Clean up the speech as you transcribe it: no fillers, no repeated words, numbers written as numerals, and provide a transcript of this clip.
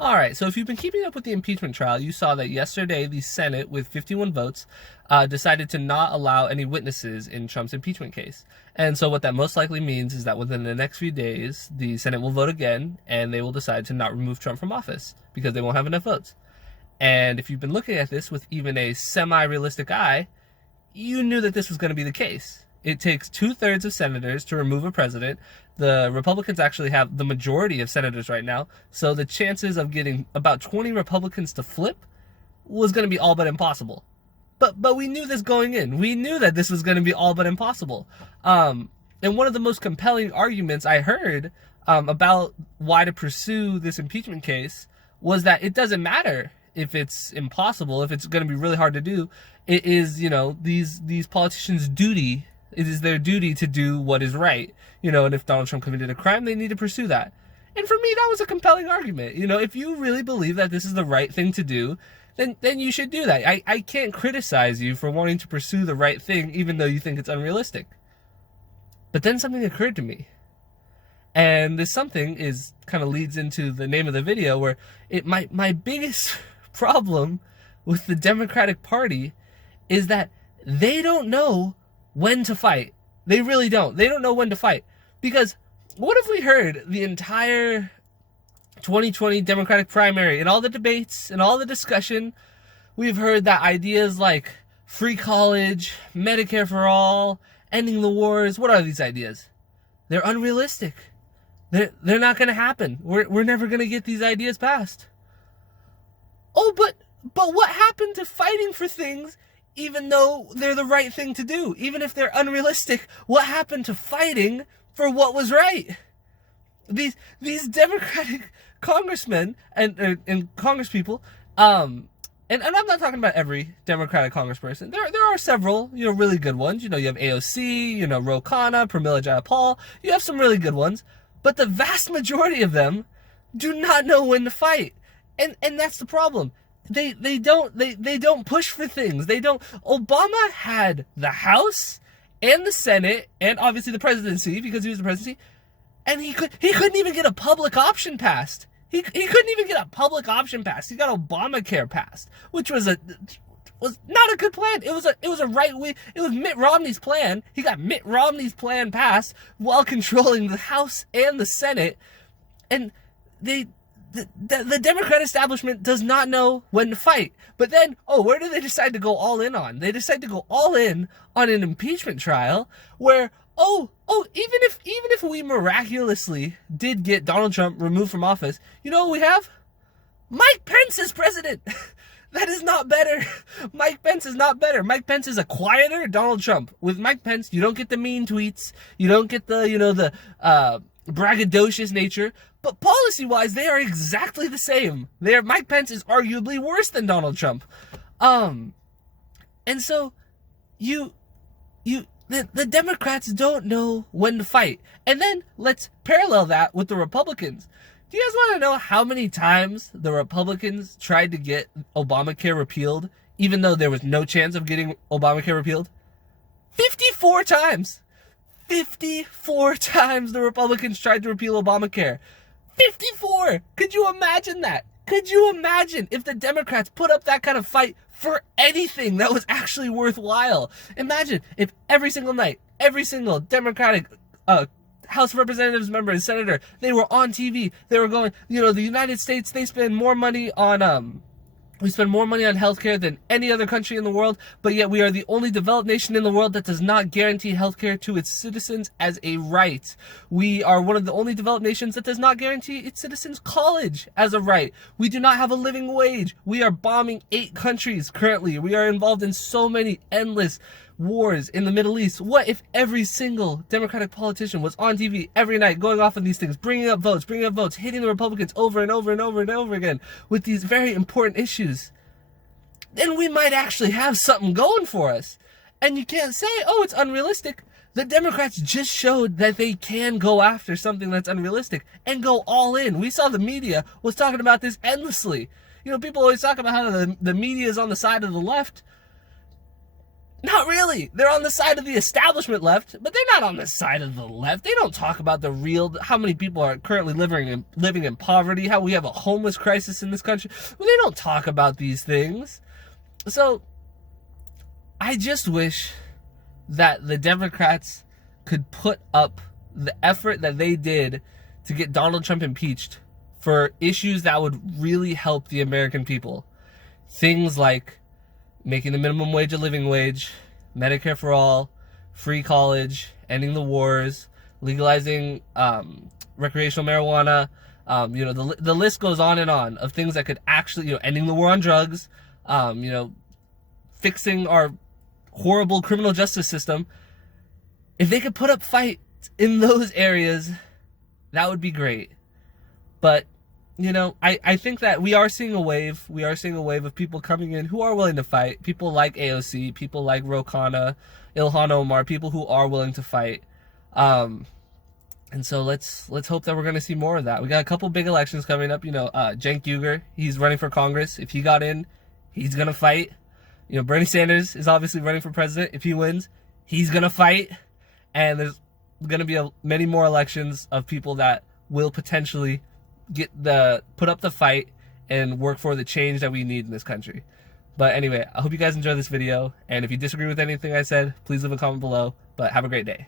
All right, so if you've been keeping up with the impeachment trial, you saw that yesterday the Senate, with 51 votes, decided to not allow any witnesses in Trump's impeachment case. And so what that most likely means is that within the next few days, the Senate will vote again, and they will decide to not remove Trump from office because they won't have enough votes. And if you've been looking at this with even a semi-realistic eye, you knew that this was going to be the case. It takes 2/3 of senators to remove a president. The Republicans actually have the majority of senators right now, so the chances of getting about 20 Republicans to flip was going to be all but impossible. But we knew this going in. We knew that this was going to be all but impossible. And one of the most compelling arguments I heard about why to pursue this impeachment case was that it doesn't matter if it's impossible, if it's going to be really hard to do. It is, these politicians' duty. It is their duty to do what is right, and if Donald Trump committed a crime, they need to pursue that. And for me, that was a compelling argument. If you really believe that this is the right thing to do, then you should do that. I can't criticize you for wanting to pursue the right thing, even though you think it's unrealistic. But then something occurred to me. And this something kind of leads into the name of the video, where my biggest problem with the Democratic Party is that they don't know when to fight. They really don't. They don't know when to fight. Because what if we heard the entire 2020 Democratic primary and all the debates and all the discussion, we've heard that ideas like free college, Medicare for all, ending the wars, what are these ideas? They're unrealistic. They're not going to happen. We're never going to get these ideas passed. Oh, but what happened to fighting for things even though they're the right thing to do? Even if they're unrealistic, what happened to fighting for what was right? These Democratic congressmen and congresspeople, and I'm not talking about every Democratic congressperson. There are several, really good ones. You have AOC, Ro Khanna, Pramila Jayapal. You have some really good ones. But the vast majority of them do not know when to fight. And that's the problem. They don't push for things. They don't. Obama had the House and the Senate and obviously the presidency, because he was the presidency, and he couldn't even get a public option passed. He couldn't even get a public option passed. He got Obamacare passed, which was not a good plan. It was a right wing. It was Mitt Romney's plan. He got Mitt Romney's plan passed while controlling the House and the Senate, and the Democrat establishment does not know when to fight. But then, where do they decide to go all in on? They decide to go all in on an impeachment trial where, even if we miraculously did get Donald Trump removed from office, you know what we have? Mike Pence is president. That is not better. Mike Pence is not better. Mike Pence is a quieter Donald Trump. With Mike Pence, you don't get the mean tweets. You don't get the braggadocious nature. But policy-wise, they are exactly the same. Mike Pence is arguably worse than Donald Trump. And so the Democrats don't know when to fight. And then let's parallel that with the Republicans. Do you guys want to know how many times the Republicans tried to get Obamacare repealed, even though there was no chance of getting Obamacare repealed? 54 times. 54 times the Republicans tried to repeal Obamacare. 54! Could you imagine that? Could you imagine if the Democrats put up that kind of fight for anything that was actually worthwhile? Imagine if every single night, every single Democratic House of Representatives member and senator, they were on TV. They were going, the United States, they spend more money on, we spend more money on healthcare than any other country in the world, but yet we are the only developed nation in the world that does not guarantee healthcare to its citizens as a right. We are one of the only developed nations that does not guarantee its citizens college as a right. We do not have a living wage. We are bombing 8 countries currently. We are involved in so many endless wars in the Middle East. What if every single Democratic politician was on TV every night going off on these things, bringing up votes, hitting the Republicans over and over and over and over again with these very important issues? Then we might actually have something going for us. And you can't say, it's unrealistic. The Democrats just showed that they can go after something that's unrealistic and go all in. We saw the media was talking about this endlessly. People always talk about how the media is on the side of the left. Not really. They're on the side of the establishment left, but they're not on the side of the left. They don't talk about the real, how many people are currently living in poverty, how we have a homeless crisis in this country. Well, they don't talk about these things. So I just wish that the Democrats could put up the effort that they did to get Donald Trump impeached for issues that would really help the American people. Things like making the minimum wage a living wage, Medicare for all, free college, ending the wars, legalizing recreational marijuana. The list goes on and on of things that could actually, ending the war on drugs, fixing our horrible criminal justice system. If they could put up fights in those areas, that would be great. But I think that we are seeing a wave. We are seeing a wave of people coming in who are willing to fight. People like AOC, people like Ro Khanna, Ilhan Omar, people who are willing to fight. And so let's hope that we're going to see more of that. We got a couple big elections coming up. Cenk Uygur, he's running for Congress. If he got in, he's going to fight. Bernie Sanders is obviously running for president. If he wins, he's going to fight. And there's going to be many more elections of people that will potentially put up the fight and work for the change that we need in this country. But anyway, I hope you guys enjoyed this video, and if you disagree with anything I said, please leave a comment below. But have a great day.